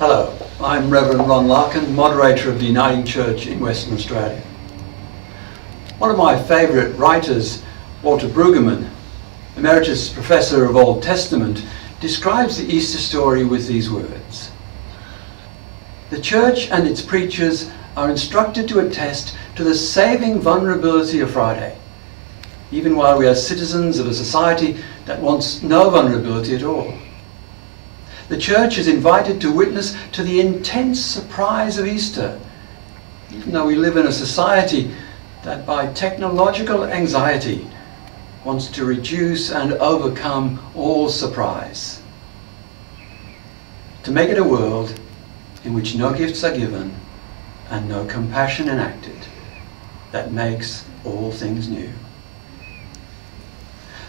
Hello, I'm Rev Ron Larkin, Moderator of the Uniting Church in Western Australia. One of my favourite writers, Walter Brueggemann, Emeritus Professor of Old Testament, describes the Easter story with these words. The Church and its preachers are instructed to attest to the saving vulnerability of Friday, even while we are citizens of a society that wants no vulnerability at all. The Church is invited to witness to the intense surprise of Easter, even though we live in a society that by technological anxiety wants to reduce and overcome all surprise. To make it a world in which no gifts are given and no compassion enacted, that makes all things new.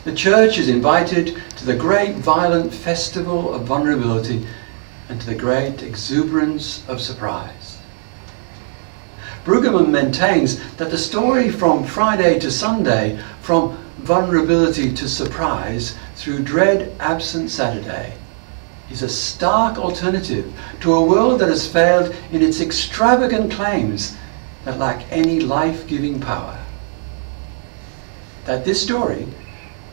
The Church is invited to the great violent festival of vulnerability and to the great exuberance of surprise. Brueggemann maintains that the story from Friday to Sunday, from vulnerability to surprise, through dread absent Saturday, is a stark alternative to a world that has failed in its extravagant claims that lack any life-giving power. That this story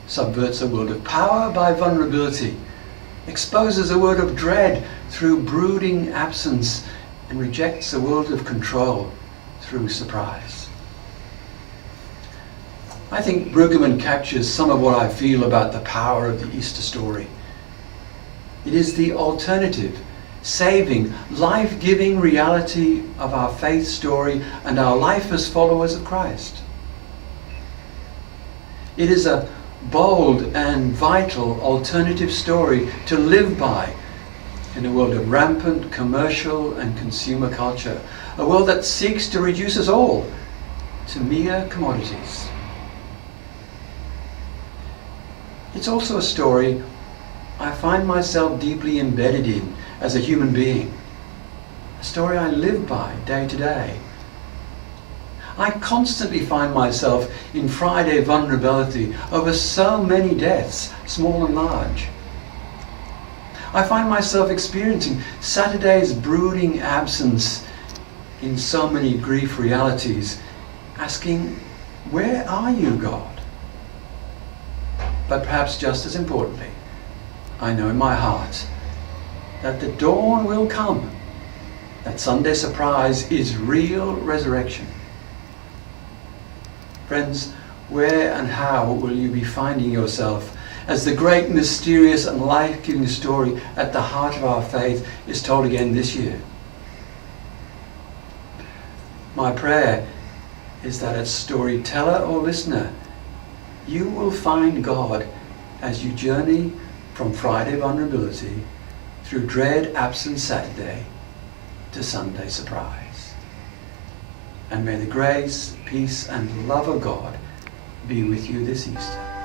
subverts a world of power by vulnerability, exposes a world of dread through brooding absence, and rejects a world of control through surprise. I think Brueggemann captures some of what I feel about the power of the Easter story. It is the alternative, saving, life-giving reality of our faith story and our life as followers of Christ. It is a bold and vital alternative story to live by in a world of rampant commercial and consumer culture, a world that seeks to reduce us all to mere commodities. It's also a story I find myself deeply embedded in as a human being, a story I live by day to day. I constantly find myself in Friday vulnerability over so many deaths, small and large. I find myself experiencing Saturday's brooding absence in so many grief realities, asking, where are you, God? But perhaps just as importantly, I know in my heart that the dawn will come, that Sunday surprise is real resurrection. Friends, where and how will you be finding yourself as the great, mysterious and life-giving story at the heart of our faith is told again this year? My prayer is that as storyteller or listener, you will find God as you journey from Friday vulnerability through dread absent Saturday to Sunday surprise. And may the grace, peace and love of God be with you this Easter.